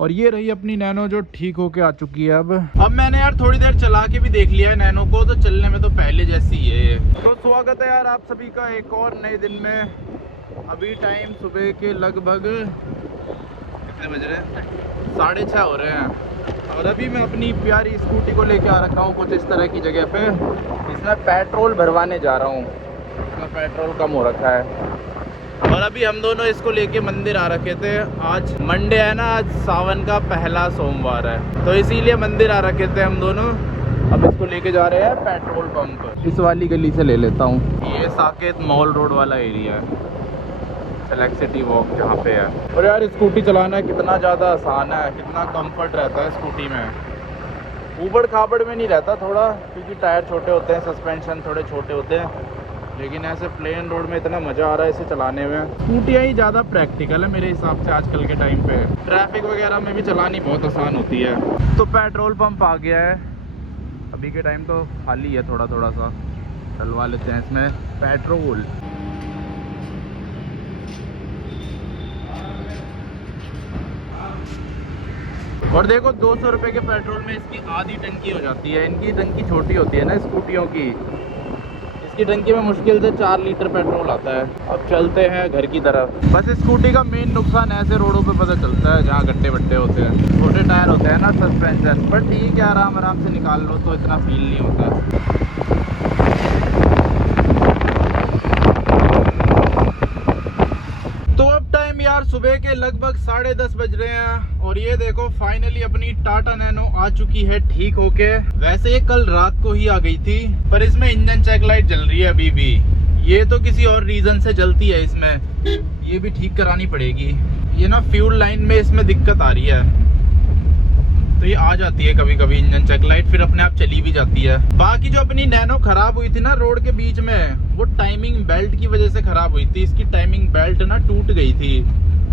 और ये रही अपनी नैनो जो ठीक होके आ चुकी है। अब मैंने यार थोड़ी देर चला के भी देख लिया है नैनो को, तो चलने में तो पहले जैसी है। तो स्वागत है यार आप सभी का एक और नए दिन में। अभी टाइम सुबह के लगभग कितने बज रहे हैं, 6:30 हो रहे हैं। और अभी मैं अपनी प्यारी स्कूटी को लेके आ रखा हूँ कुछ इस तरह की जगह पे। इसमें पेट्रोल भरवाने जा रहा हूँ, इसमें पेट्रोल कम हो रखा है। और अभी हम दोनों इसको लेके मंदिर आ रखे थे। आज मंडे है ना, आज सावन का पहला सोमवार है, तो इसीलिए मंदिर आ रखे थे हम दोनों। अब इसको लेके जा रहे हैं पेट्रोल पंप। इस वाली गली से ले लेता हूँ। ये साकेत मॉल रोड वाला एरिया है, सेलेक्ट सिटी वॉक जहाँ पे है। और यार स्कूटी चलाना कितना ज़्यादा आसान है, कितना कंफर्ट रहता है स्कूटी में। ऊबड़ खाबड़ में नहीं रहता थोड़ा, क्योंकि टायर छोटे होते हैं, सस्पेंशन थोड़े छोटे होते हैं। लेकिन ऐसे प्लेन रोड में इतना मज़ा आ रहा है इसे चलाने में। स्कूटियाँ ही ज़्यादा प्रैक्टिकल है मेरे हिसाब से आजकल के टाइम पे। ट्रैफिक वगैरह में भी चलानी बहुत आसान होती है। तो पेट्रोल पंप आ गया है। अभी के टाइम तो खाली है, थोड़ा थोड़ा सा डलवा लेते हैं इसमें पेट्रोल। और देखो 200 रुपये के पेट्रोल में इसकी आधी टंकी हो जाती है। इनकी टंकी छोटी होती है ना स्कूटियों की, इसकी टंकी में मुश्किल से 4 लीटर पेट्रोल आता है। अब चलते हैं घर की तरफ। बस स्कूटी का मेन नुकसान ऐसे रोडों पे पता चलता है जहाँ गड्ढे वड्ढे होते हैं, छोटे टायर होते हैं ना, सस्पेंशन। पर ठीक है, आराम आराम से निकाल लो तो इतना फील नहीं होता। तो अब टाइम यार सुबह के लगभग 10:30 बज रहे हैं। और ये देखो फाइनली अपनी टाटा नैनो आ चुकी है ठीक होके। वैसे ये कल रात को ही आ गई थी, पर इसमें इंजन चेक लाइट जल रही है अभी भी। ये तो किसी और रीजन से जलती है इसमें, ये भी ठीक करानी पड़ेगी। ये ना फ्यूल लाइन में इसमें दिक्कत आ रही है, तो ये आ जाती है कभी कभी इंजन चेक लाइट, फिर अपने आप चली भी जाती है। बाकी जो अपनी नैनो खराब हुई थी ना रोड के बीच में, वो टाइमिंग बेल्ट की वजह से खराब हुई थी। इसकी टाइमिंग बेल्ट ना टूट गई थी।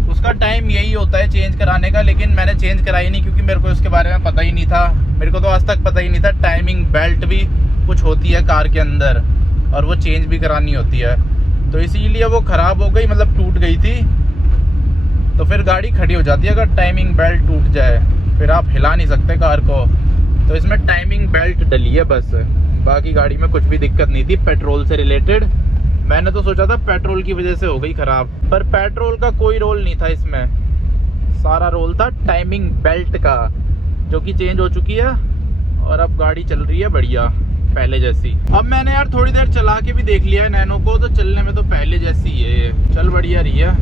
उसका टाइम यही होता है चेंज कराने का, लेकिन मैंने चेंज कराई नहीं क्योंकि मेरे को उसके बारे में पता ही नहीं था। मेरे को तो आज तक पता ही नहीं था टाइमिंग बेल्ट भी कुछ होती है कार के अंदर, और वो चेंज भी करानी होती है। तो इसीलिए वो ख़राब हो गई, मतलब टूट गई थी। तो फिर गाड़ी खड़ी हो जाती है अगर टाइमिंग बेल्ट टूट जाए, फिर आप हिला नहीं सकते कार को। तो इसमें टाइमिंग बेल्ट डली है बस, बाकी गाड़ी में कुछ भी दिक्कत नहीं थी पेट्रोल से रिलेटेड। मैंने तो सोचा था पेट्रोल की वजह से हो गई ख़राब, पर पेट्रोल का कोई रोल नहीं था इसमें। सारा रोल था टाइमिंग बेल्ट का, जो कि चेंज हो चुकी है। और अब गाड़ी चल रही है बढ़िया पहले जैसी। अब मैंने यार थोड़ी देर चला के भी देख लिया है नैनो को, तो चलने में तो पहले जैसी है, चल बढ़िया रही है।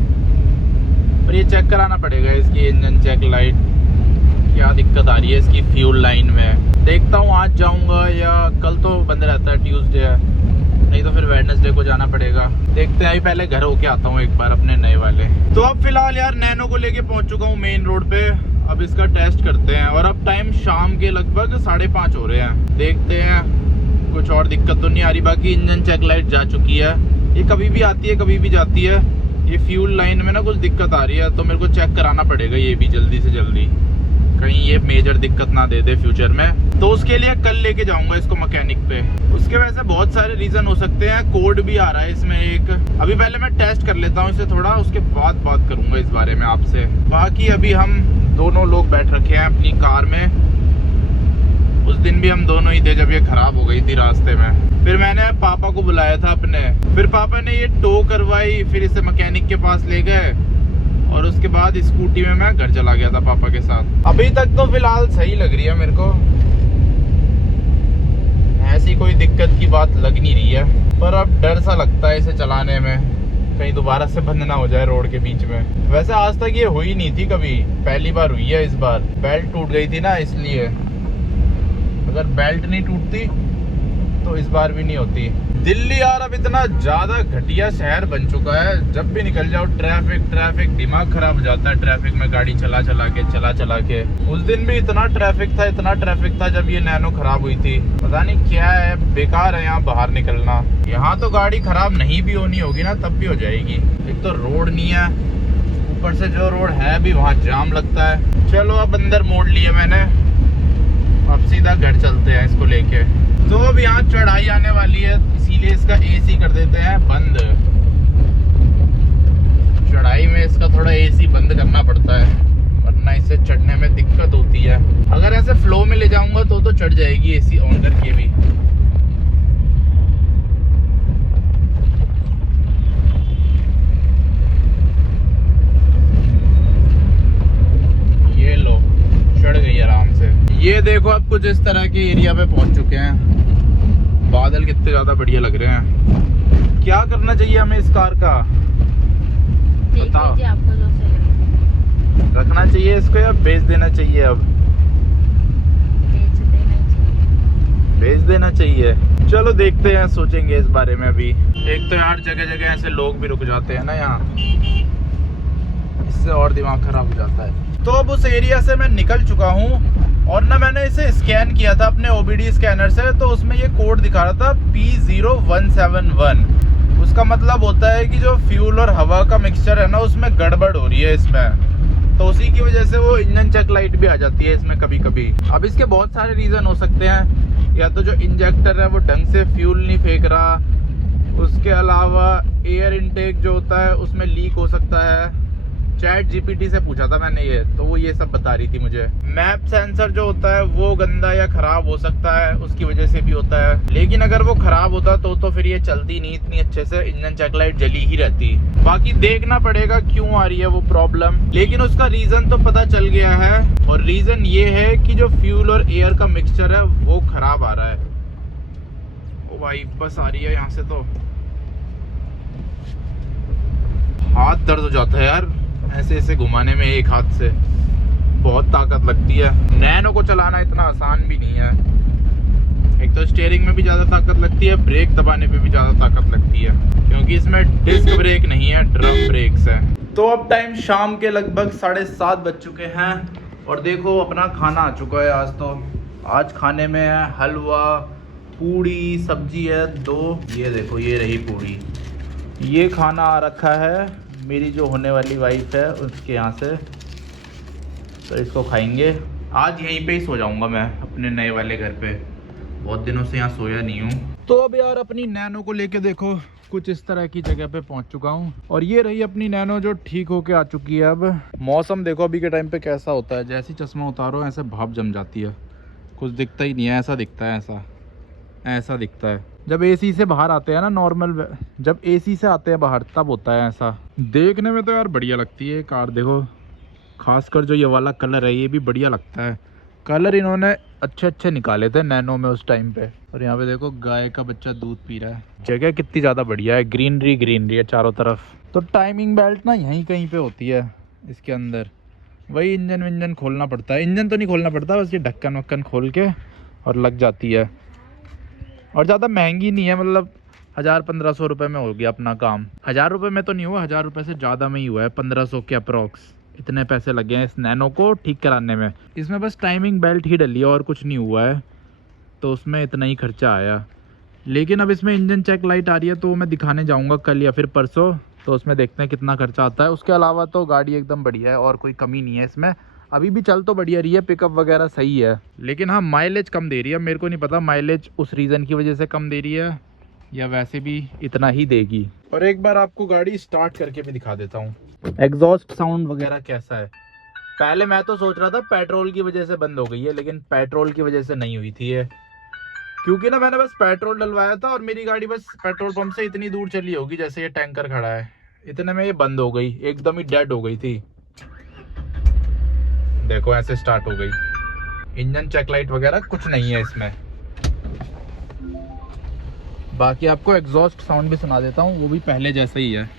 पर ये चेक कराना पड़ेगा इसकी इंजन चेक लाइट, क्या दिक्कत आ रही है इसकी फ्यूल लाइन में। देखता हूँ आज जाऊँगा या कल तो बंद रहता है, ट्यूसडे है, नहीं तो फिर वेडनेसडे को जाना पड़ेगा। देखते हैं, पहले घर होके आता हूँ एक बार अपने नए वाले। तो अब फिलहाल यार नैनो को लेके पहुँच चुका हूँ मेन रोड पे। अब इसका टेस्ट करते हैं। और अब टाइम शाम के लगभग 5:30 हो रहे हैं। देखते हैं कुछ और दिक्कत तो नहीं आ रही। बाकी इंजन चेक लाइट जा चुकी है, ये कभी भी आती है कभी भी जाती है। ये फ्यूल लाइन में ना कुछ दिक्कत आ रही है, तो मेरे को चेक कराना पड़ेगा ये भी जल्दी से जल्दी, कहीं ये मेजर दिक्कत ना दे दे फ्यूचर में। तो उसके लिए कल लेके जाऊंगा इसको मैकेनिक पे। उसके वैसे बहुत सारे रीजन हो सकते हैं। कोड भी आ रहा है इसमें एक। अभी पहले मैं टेस्ट कर लेता हूँ इसे थोड़ा, उसके बाद बात करूंगा इस बारे में आपसे। बाकी अभी हम दोनों लोग बैठ रखे हैं अपनी कार में। उस दिन भी हम दोनों ही थे जब ये खराब हो गई थी रास्ते में। फिर मैंने पापा को बुलाया था अपने, फिर पापा ने ये टो करवाई, फिर इसे मैकेनिक के पास ले गए। और उसके बाद स्कूटी में मैं घर चला गया था पापा के साथ। अभी तक तो फिलहाल सही लग रही है मेरे को, ऐसी कोई दिक्कत की बात लग नहीं रही है। पर अब डर सा लगता है इसे चलाने में, कहीं दोबारा से बंद ना हो जाए रोड के बीच में। वैसे आज तक ये हुई नहीं थी कभी, पहली बार हुई है इस बार। बेल्ट टूट गई थी ना इसलिए, अगर बेल्ट नहीं टूटती तो इस बार भी नहीं होती। दिल्ली यार अब इतना ज्यादा घटिया शहर बन चुका है, जब भी निकल जाओ ट्रैफिक, दिमाग खराब हो जाता है ट्रैफिक में गाड़ी चला चला के। उस दिन भी इतना ट्रैफिक था जब ये नैनो खराब हुई थी। पता नहीं क्या है, बेकार है यहाँ बाहर निकलना। यहाँ तो गाड़ी खराब नहीं भी होनी होगी ना तब भी हो जाएगी। एक तो रोड नहीं है, ऊपर से जो रोड है भी वहाँ जाम लगता है। चलो अब अंदर मोड़ लिए मैंने, अब सीधा घर चलते हैं इसको लेके। तो अब यहाँ चढ़ाई आने वाली है, इसीलिए इसका एसी कर देते हैं बंद। चढ़ाई में इसका थोड़ा एसी बंद करना पड़ता है, वरना इससे चढ़ने में दिक्कत होती है। अगर ऐसे फ्लो में ले जाऊंगा तो चढ़ जाएगी एसी ऑन करके भी। ये लो चढ़ गई आराम से। ये देखो अब कुछ इस तरह के एरिया पे पहुंच चुके हैं। बादल कितने ज्यादा बढ़िया लग रहे हैं। क्या करना चाहिए हमें इस कार का, बताओ। आपको जो सही लगे। रखना चाहिए इसको या बेच देना चाहिए? अब बेच देना चाहिए। चलो देखते हैं, सोचेंगे इस बारे में अभी। एक तो यार जगह जगह ऐसे लोग भी रुक जाते हैं ना यहाँ, इससे और दिमाग खराब हो जाता है। तो अब उस एरिया से मैं निकल चुका हूँ और ना मैंने इसे स्कैन किया था अपने OBD स्कैनर से, तो उसमें ये कोड दिखा रहा था P0171। उसका मतलब होता है कि जो फ्यूल और हवा का मिक्सचर है ना उसमें गड़बड़ हो रही है इसमें, तो उसी की वजह से वो इंजन चेक लाइट भी आ जाती है इसमें कभी कभी। अब इसके बहुत सारे रीज़न हो सकते हैं, या तो जो इंजेक्टर है वो ढंग से फ्यूल नहीं फेंक रहा, उसके अलावा एयर इनटेक जो होता है उसमें लीक हो सकता है। चैट GPT से पूछा था मैंने ये, तो वो ये सब बता रही थी मुझे। मैप सेंसर जो होता है वो गंदा या खराब हो सकता है, उसकी वजह से भी होता है। लेकिन अगर वो खराब होता तो फिर ये चलती नहीं इतनी अच्छे से, इंजन चेक लाइट जली ही रहती। बाकी देखना पड़ेगा क्यों आ रही है वो प्रॉब्लम, लेकिन उसका रीजन तो पता चल गया है। और रीजन ये है कि जो फ्यूल और एयर का मिक्सचर है वो खराब आ रहा है। ओ भाई बस आ रही है यहाँ से, तो हाथ दर्द हो जाता है यार ऐसे ऐसे घुमाने में। एक हाथ से बहुत ताकत लगती है। नैनो को चलाना इतना आसान भी नहीं है। एक तो स्टीयरिंग में भी ज़्यादा ताकत लगती है, ब्रेक दबाने पे भी ज़्यादा ताकत लगती है, क्योंकि इसमें डिस्क ब्रेक नहीं है, ड्रम ब्रेक्स है। तो अब टाइम शाम के लगभग 7:30 बज चुके हैं और देखो अपना खाना आ चुका है। आज खाने में है हलवा, पूड़ी, सब्जी है 2। ये देखो ये रही पूड़ी। ये खाना आ रखा है मेरी जो होने वाली वाइफ है उसके यहाँ से, तो इसको खाएंगे। आज यहीं पे ही सो जाऊंगा मैं अपने नए वाले घर पे, बहुत दिनों से यहाँ सोया नहीं हूँ। तो अब यार अपनी नैनो को लेके देखो कुछ इस तरह की जगह पे पहुँच चुका हूँ और ये रही अपनी नैनो जो ठीक होके आ चुकी है। अब मौसम देखो अभी के टाइम पे कैसा होता है, जैसे चश्मा उतारो ऐसे भाप जम जाती है, कुछ दिखता ही नहीं है। ऐसा दिखता है, ऐसा दिखता है जब एसी से बाहर आते हैं ना, नॉर्मल जब एसी से आते हैं बाहर तब होता है ऐसा। देखने में तो यार बढ़िया लगती है कार, देखो खासकर जो ये वाला कलर है ये भी बढ़िया लगता है। कलर इन्होंने अच्छे अच्छे निकाले थे नैनो में उस टाइम पे। और यहाँ पे देखो गाय का बच्चा दूध पी रहा है। जगह कितनी ज़्यादा बढ़िया है, ग्रीनरी है चारों तरफ। तो टाइमिंग बेल्ट ना यहीं कहीं पे होती है इसके अंदर। वही इंजन खोलना पड़ता है, इंजन तो नहीं खोलना पड़ता, बस ये ढक्कन वक्कन खोल के और लग जाती है। और ज़्यादा महंगी नहीं है, मतलब 1000-1500 रुपये में हो गया अपना काम। 1000 रुपये में तो नहीं हुआ, 1000 रुपये से ज़्यादा में ही हुआ है, 1500 के अप्रॉक्स। इतने पैसे लगे हैं इस नैनो को ठीक कराने में। इसमें बस टाइमिंग बेल्ट ही डली है और कुछ नहीं हुआ है, तो उसमें इतना ही खर्चा आया। लेकिन अब इसमें इंजन चेक लाइट आ रही है, तो मैं दिखाने जाऊँगा कल या फिर परसों, तो उसमें देखते हैं कितना खर्चा आता है। उसके अलावा तो गाड़ी एकदम बढ़िया है और कोई कमी नहीं है इसमें। अभी भी चल तो बढ़िया रही है, पिकअप वगैरह सही है, लेकिन हाँ माइलेज कम दे रही है। मेरे को नहीं पता माइलेज उस रीज़न की वजह से कम दे रही है या वैसे भी इतना ही देगी। और एक बार आपको गाड़ी स्टार्ट करके भी दिखा देता हूँ एग्जॉस्ट साउंड वगैरह कैसा है। पहले मैं तो सोच रहा था पेट्रोल की वजह से बंद हो गई है, लेकिन पेट्रोल की वजह से नहीं हुई थी ये, क्योंकि ना मैंने बस पेट्रोल डलवाया था और मेरी गाड़ी बस पेट्रोल पंप से इतनी दूर चली होगी जैसे ये टैंकर खड़ा है, इतने में ये बंद हो गई, एकदम ही डेड हो गई थी। देखो ऐसे स्टार्ट हो गई। इंजन चेक लाइट वगैरह कुछ नहीं है इसमें। बाकी आपको एग्जॉस्ट साउंड भी सुना देता हूँ, वो भी पहले जैसा ही है।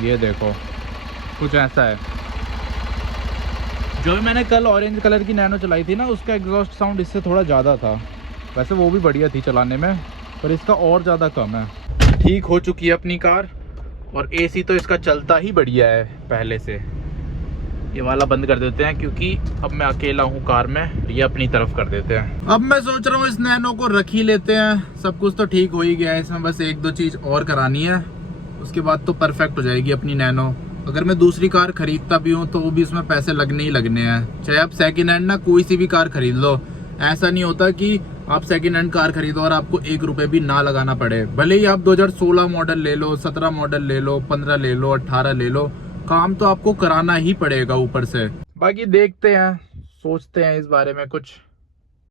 ये देखो कुछ ऐसा है। जो मैंने कल ऑरेंज कलर की नैनो चलाई थी ना, उसका एग्जॉस्ट साउंड इससे थोड़ा ज़्यादा था। वैसे वो भी बढ़िया थी चलाने में, पर इसका और ज़्यादा कम है। ठीक हो चुकी है अपनी कार और एसी तो इसका चलता ही बढ़िया है पहले से। ये वाला बंद कर देते हैं क्योंकि अब मैं अकेला हूँ कार में, ये अपनी तरफ कर देते हैं। अब मैं सोच रहा हूँ इस नैनो को रख ही लेते हैं। सब कुछ तो ठीक हो ही गया है, इसमें बस 1-2 चीज़ और करानी है, उसके बाद तो परफेक्ट हो जाएगी अपनी नैनो। अगर मैं दूसरी कार खरीदता भी हूँ तो वो भी उसमें पैसे लगने ही लगने हैं। चाहे आप सेकेंड हैंड ना कोई सी भी कार खरीद लो, ऐसा नहीं होता कि आप सेकेंड हैंड कार खरीदो और आपको 1 रुपये भी ना लगाना पड़े। भले ही आप 2016 मॉडल ले लो, 17 मॉडल ले लो, 15 ले लो, 18 ले लो, काम तो आपको कराना ही पड़ेगा ऊपर से। बाकी देखते हैं, सोचते हैं इस बारे में कुछ।